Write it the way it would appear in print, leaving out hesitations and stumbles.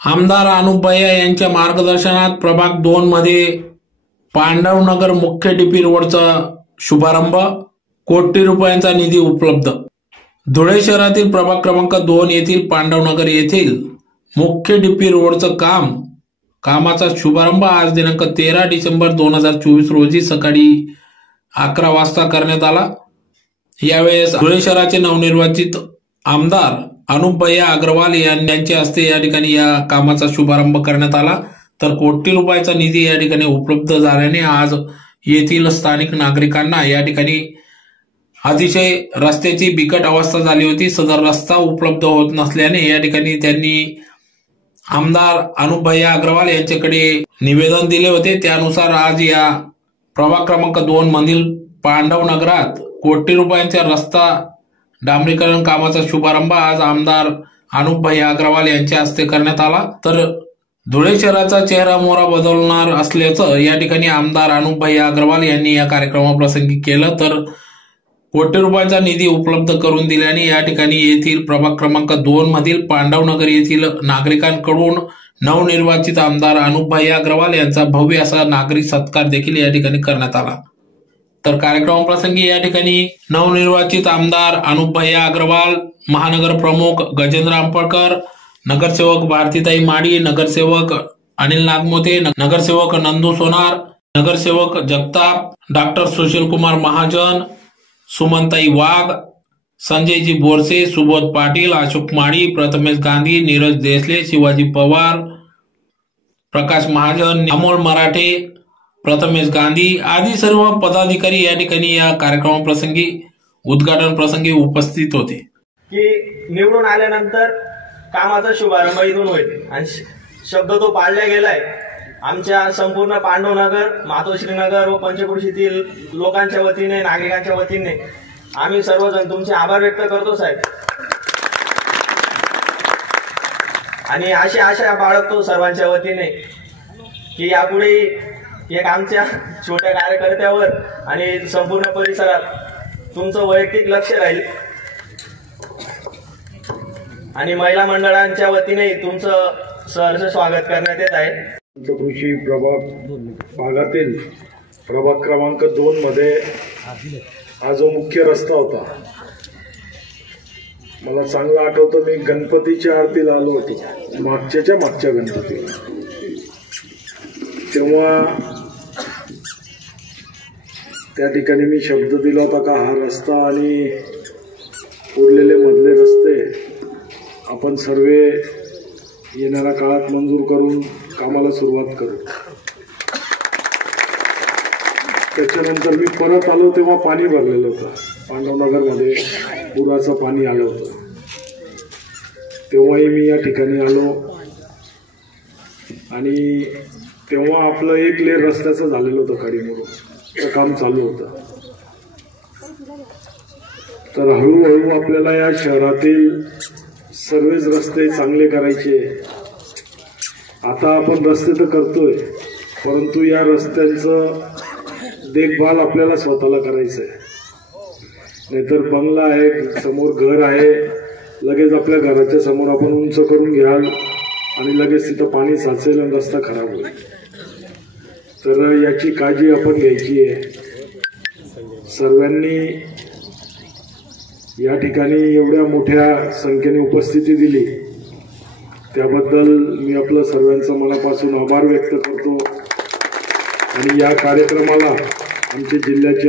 आमदार अनुप भैया यांच्या मार्गदर्शनात प्रभाग 2 मध्ये पांडवनगर मुख्य डीपी रोडचा शुभारंभ, कोटी रुपयांचा निधी उपलब्ध। धुळे शहरातील प्रभाग क्रमांक 2 येथील पांडवनगर येथील मुख्य डीपी रोडचं कामाचा शुभारंभ आज दिनांक 13 डिसेंबर 2024 रोजी सकाळी 11 वाजता करण्यात आला। यावेळेस धुळे शहराचे नवनिर्वाचित आमदार अनुप भैया अग्रवाल यांच्या हस्ते या ठिकाणी या कामाचा शुभारंभ करण्यात आला। तर कोटी रुपयाचा निधी या ठिकाणी उपलब्ध झाल्याने आज येथील स्थानिक नागरिकांना या ठिकाणी अतिशय रस्त्याची बिकट अवस्था झाली होती। सदर रस्ता उपलब्ध होत नसल्याने या ठिकाणी त्यांनी आमदार अनुप भैया अग्रवाल यांच्याकडे निवेदन दिले होते। त्यानुसार आज या प्रभाग क्रमांक 2 मधील पांडवनगरात कोटी रुपयांचा रस्ता डांबरीकरण कामाचा शुभारंभ आज आमदार अनुप भैया अग्रवाल यांच्या हस्ते करण्यात आला। तर धुळे शहराचा चेहरा मोहरा बदलणार असल्याचं या ठिकाणी आमदार अनुप भैया अग्रवाल यांनी या कार्यक्रमाप्रसंगी केलं। तर कोटी रुपयांचा निधी उपलब्ध करून दिल्याने या ठिकाणी येथील प्रभाग क्रमांक 2 मधील पांडवनगर येथील नागरिकांकडून नवनिर्वाचित आमदार अनुप भैया अग्रवाल यांचा भव्य असा नागरिक सत्कार देखील या ठिकाणी करण्यात आला। तर कार्यक्रमाप्रसंगी या ठिकाणी नवनिर्वाचित आमदार अनुप भैया अग्रवाल, महानगर प्रमुख गजेंद्र अंपळकर, नगरसेवक भारतीताई माडी, नगरसेवक अनिल नागमोते, नगरसेवक नंदू सोनार, नगरसेवक जगताप, डॉक्टर सुशील कुमार महाजन, सुमनताई वाघ, संजयजी बोरसे, सुबोध पाटील, अशोक माडी, प्रथमेश गांधी, नीरज देसले, शिवाजी पवार, प्रकाश महाजन, अमोल मराठे, प्रथमेश गांधी आदी सर्व पदाधिकारी या ठिकाणी या कार्यक्रमाप्रसंगी उद्घाटन प्रसंगी उपस्थित होते। की निवडून आल्यानंतर कामाचा शुभारंभ इथून होईल आणि शब्द तो पाळला गेलाय। आमच्या संपूर्ण पांडवनगर, मातोश्रीनगर व पंचक्रोशीतील लोकांच्या वतीने, नागरिकांच्या वतीने आम्ही सर्वजण तुमचे आभार व्यक्त करतो साहेब। आणि अशी आशा बाळगतो सर्वांच्या वतीने की यापुढे एक आमच्या छोट्या कार्यकर्त्यावर आणि संपूर्ण परिसरात तुमचं वैयक्तिक लक्ष राहील आणि महिला मंडळांच्या वतीने तुमचं सहर्ष स्वागत करण्यात येत आहे। पंचक्रोशी भागातील प्रभाग क्रमांक 2 मध्ये हा जो मुख्य रस्ता होता, मला चांगलं आठवतं, मी गणपतीच्या आरतीला आलो होतो, मागच्या गणपतीला। तेव्हा त्या ठिकाणी मी शब्द दिला होता का हा रस्ता आणि उरलेले मधले रस्ते आपण सर्व येणाऱ्या काळात मंजूर करून कामाला सुरुवात करू। त्याच्यानंतर मी परत आलो तेव्हा पाणी भरलेलं होतं, पांडवनगरमध्ये पुराचं पाणी आलं होतं। तेव्हाही मी या ठिकाणी आलो आणि तेव्हा आपलं एक लेर रस्त्याचं झालेलं होतं, काडीमोड काम चालू होतं। तर हळूहळू आपल्याला या शहरातील सर्वच रस्ते चांगले करायचे। आता आपण रस्ते तर करतोय, परंतु या रस्त्यांचं देखभाल आपल्याला स्वतःला करायचं आहे। नाहीतर बंगला आहे, समोर घर आहे, लगेच आपल्या घराच्या समोर आपण उंच करून घ्याल आणि लगेच तिथं पाणी साचेल आणि रस्ता खराब होईल। तर याची काळजी आपण घ्यायची आहे। सर्वांनी या ठिकाणी एवढ्या मोठ्या संख्येने उपस्थिती दिली त्याबद्दल मी आपलं सर्वांचं मनापासून आभार व्यक्त करतो। आणि या कार्यक्रमाला आमच्या जिल्ह्याचे